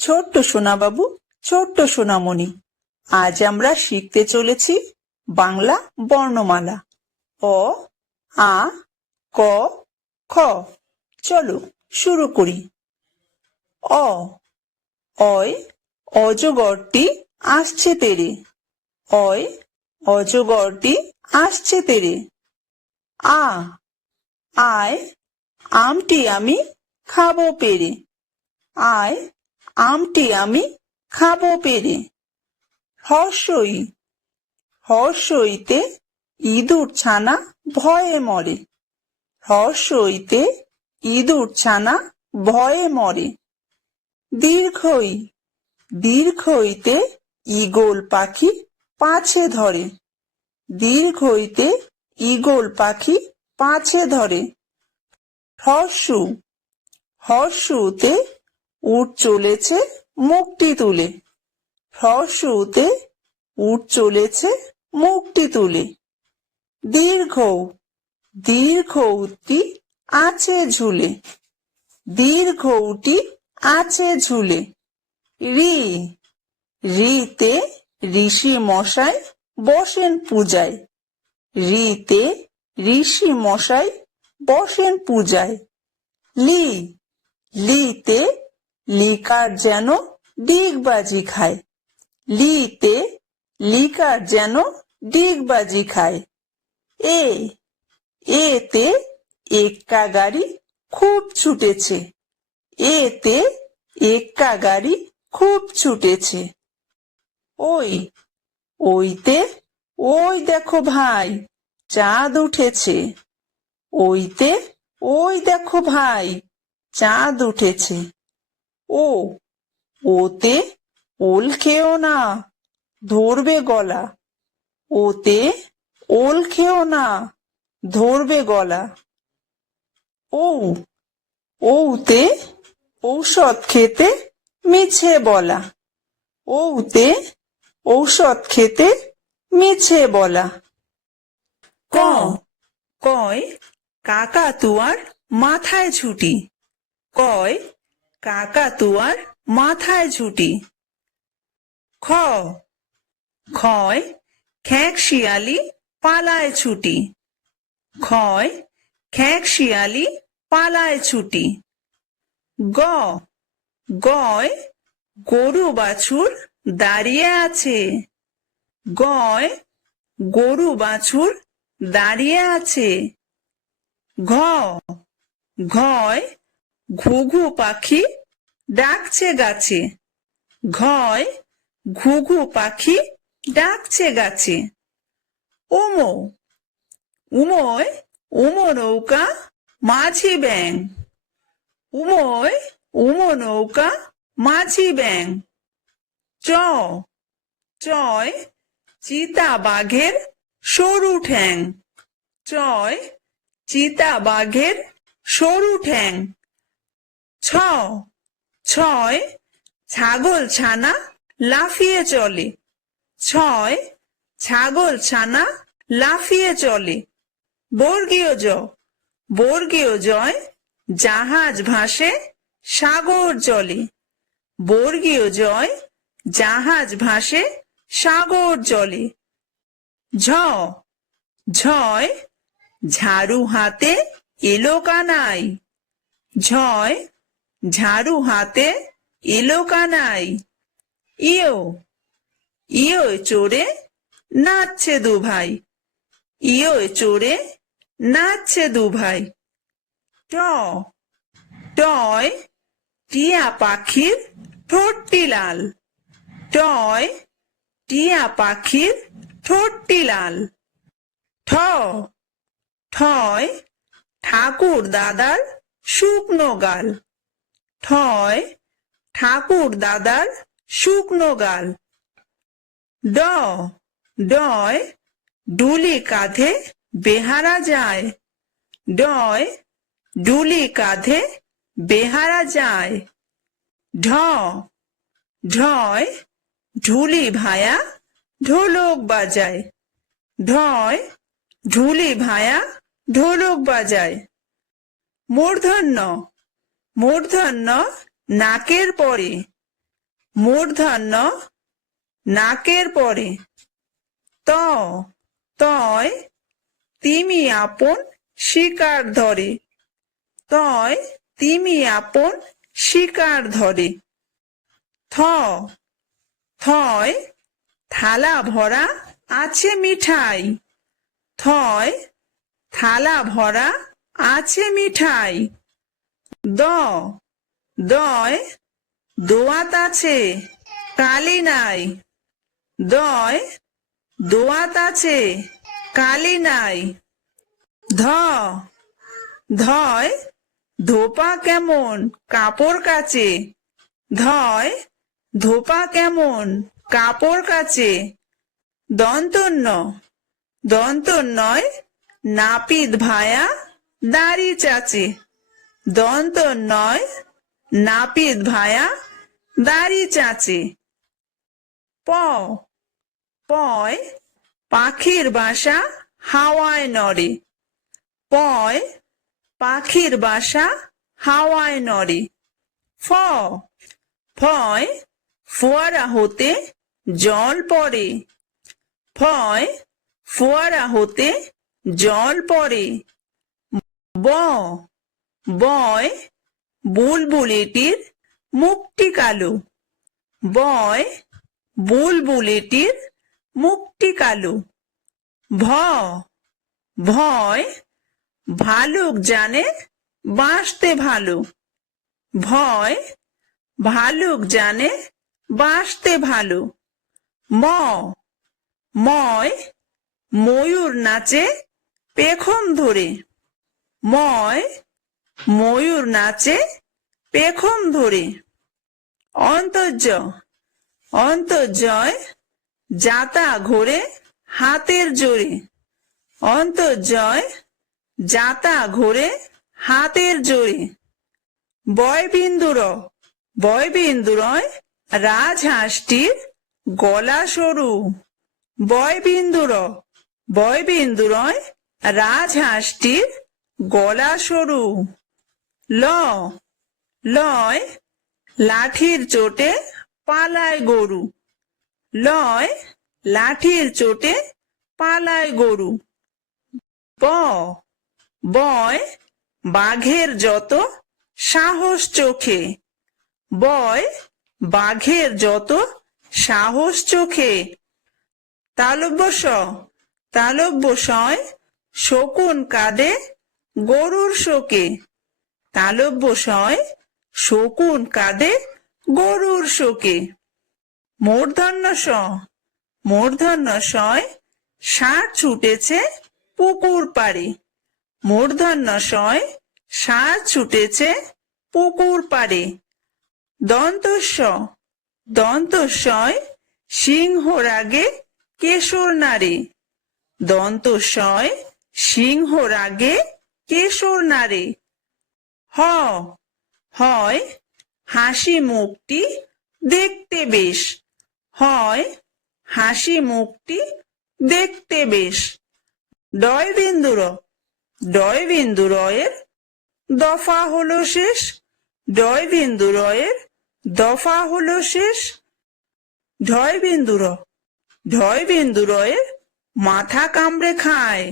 ছোট্ট সোনাবাবু, ছোট্ট সোনামণি, আজ আমরা শিখতে চলেছি বাংলা বর্ণমালা। অ, আ, ক, খ। চলো শুরু করি। অ, অয় অজগরটি আসছে তেরে। অয় অজগরটি আসছে তেরে। আ, আয় আমটি আমি খাবো পেরে। আয় আমটি আমি খাবো পেরে। হর্ষই, হর্ষইতে ইঁদুর ছানা ভয়ে মরে। হর্ষইতে ইঁদুর ছানা ভয়ে মরে। দীর্ঘই, দীর্ঘইতে ঈগল পাখি পাছে ধরে। দীর্ঘইতে ঈগল পাখি পাছে ধরে। হর্ষু, হর্ষুতে উট চলেছে মুখটি তুলে। হর্ষুতে উট চলেছে মুখটি তুলে। দীর্ঘ, দীর্ঘউটি আছে ঝুলে। দীর্ঘউটি আছে ঝুলে। ঋ, ঋতে ঋষি মশাই বসেন পূজায়। ঋতে ঋষি মশাই বসেন পূজায়। লি, লিতে লিকার যেন ডিগবাজি খায়। লিতে লিকার যেন ডিগবাজি খায়। এ, এতে এক্কা গাড়ি খুব ছুটেছে। এতে এক্কা গাড়ি খুব ছুটেছে। ওই, ওইতে ওই দেখো ভাই চাঁদ উঠেছে। ওইতে ওই দেখো ভাই চাঁদ উঠেছে। ও, ওতে ওল খেও না ধরবে গলা। ওতে ওল খেও না ধরবে গলা। ও, ওতে ঔষধ খেতে মিছে বলা। ওতে ঔষধ খেতে মিছে বলা। ক, কয় কাকাতুয়ার মাথায় ঝুঁটি। কয় কাকাতুয়ার মাথায় ঝুঁটি। খ, খয় খ্যাঁক শিয়ালি পালায় ছুটি। খয় খ্যাঁক শিয়ালি পালায় ছুটি। গ, গয় গরু বাছুর দাঁড়িয়ে আছে। গয় গরু বাছুর দাঁড়িয়ে আছে। ঘ, ঘয় ঘুঘু পাখি ডাকছে গাছে। ঘয় ঘুঘু পাখি ডাকছে গাছে। উমো, উমোয় উমো নৌকা মাঝি ব্যাং। উমোয় উমো নৌকা মাঝি ব্যাং। চ, চয় চিতা বাঘের সরু ঠ্যাং। চয় চিতা বাঘের সরু ঠ্যাং। ছ, ছয় ছাগল ছানা লাফিয়ে চলে। ছয় ছাগল ছানা লাফিয়ে চলে। বর্গীয় জ, বর্গীয় জয় জাহাজ ভাসে সাগর জলে। বর্গীয় জয় জাহাজ ভাসে সাগর জলে। ঝ, ঝয় ঝাড়ু হাতে এলো কানাই। ঝয় ঝাড়ু হাতে এলো কানাই। ইয়ো, ইয়োয় চড়ে নাচছে দু ভাই। ইয়োয় চড়ে নাচছে দু ভাই। ট, টয় টিয়া পাখির ঠোঁটটি লাল। টয় টিয়া পাখির ঠোঁটটি লাল। ঠ, ঠয় ঠাকুর দাদার শুকনো গাল। ঠয় ঠাকুর দাদার শুকনো গাল। ড, ডয় ডুলি কাঁধে বেহারা যায়। ডয় ডুলি কাঁধে বেহারা যায়। ঢ, ঢয় ঢুলি ভায়া ঢোলক বাজায়। ঢয় ঢুলি ভায়া ঢোলক বাজায়। মূর্ধন্য মূর্ধন্য নাকের পরে, মূর্ধন্য নাকের পরে। ত তয় তিমি আপন শিকার ধরে, তয় তিমি আপন শিকার ধরে। থ থয় থালা ভরা আছে মিঠাই, থয় থালা ভরা আছে মিঠাই। দ দয় দোয়াত আছে কালি নাই, দয় দোয়াত আছে কালি নাই। ধ ধয় ধোপা কেমন কাপড় কাচে, ধয় ধোপা কেমন কাপড় কাচে। দন্তন্য দন্তন্যয় নাপিত ভায়া দাড়ি চাচে, দন্তন্যয় নাপিত ভায়া দাড়ি চাচে। প পয় পাখির বাসা হাওয়ায় নড়ে, পয় পাখির বাসা হাওয়ায় নড়ে। ফ ফয় ফোয়ারা হতে জল পড়ে, ফয় ফোয়ারা হতে জল পড়ে। ব বয় বুলবুলিটির মুখটি কালো, বয় বুলবুলিটির মুখটি কালো। ভ ভয় ভালুক জানে বাঁচতে ভালো, ভয় ভালুক জানে বাঁচতে ভালো। ম ময় ময়ূর নাচে পেখম ধরে, ময় ময়ূর নাচে পেখম ধরে। অন্তর্য অন্তর্জয় যাতা ঘোরে হাতের জোরে, অন্তর্জয় যাতা ঘোরে হাতের জোরে। বয়বিন্দুর বয়বিন্দুরয় রাজহাঁসটির গলা সরু, বয়বিন্দুর বয়বিন্দুরয় রাজহাঁসটির গলা সরু। ল লয় লাঠির চোটে পালায় গরু, লয় লাঠির চোটে পালায় গরু। ব বয় বাঘের যত সাহস চোখে, বয় বাঘের যত সাহস চোখে। তালব্য স তালব্য সয় শকুন কাঁদে গরুর শোকে, তালব্য সয় শকুন কাঁদে গরুর শোকে। মূর্ধন্য স মূর্ধন্য সয় ষাঁড় ছুটেছে পুকুর পাড়ে, মূর্ধন্য সয় ষাঁড় ছুটেছে পুকুর পাড়ে। দন্তস্ব দন্তস্বয় সিংহর আগে কেশর নাড়ে, দন্তস্বয় সিংহর আগে কেশর নাড়ে। হ হয় হাসি মুখটি দেখতে বেশ, হয় হাসি মুখটি দেখতে বেশ। ডয়বিন্দুর ডয়বিন্দুরয়ের দফা হলো শেষ, ডয়বিন্দুরয়ের দফা হলো শেষ। ঢয়বিন্দুর ঢয়বিন্দুরয়ের মাথা কামড়ে খায়,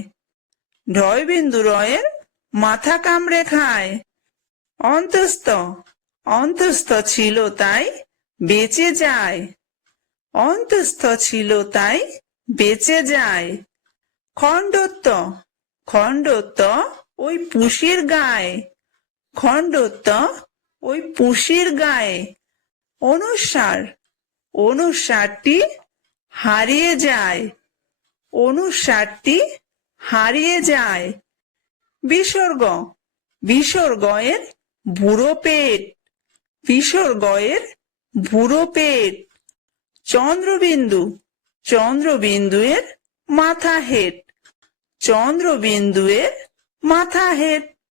ঢয়বিন্দুরয়ের মাথা কামড়ে খায়। অন্তস্থ অন্তস্থ ছিল তাই বেঁচে যায়, অন্তস্থ ছিল তাই বেঁচে যায়। খণ্ডত্ব খণ্ডত্ব ওই পুষির গায়ে, খণ্ডত্ব ওই পুষির গায়ে। অনুসার অনুসারটি হারিয়ে যায়, অনুসারটি হারিয়ে যায়। বিসর্গ বিসর্গয়ের বুড়ো পেট, বিসর্গয়ের বুড়ো পেট। চন্দ্রবিন্দু চন্দ্রবিন্দুয়ের মাথা হেট, চন্দ্রবিন্দুয়ের মাথা হেট।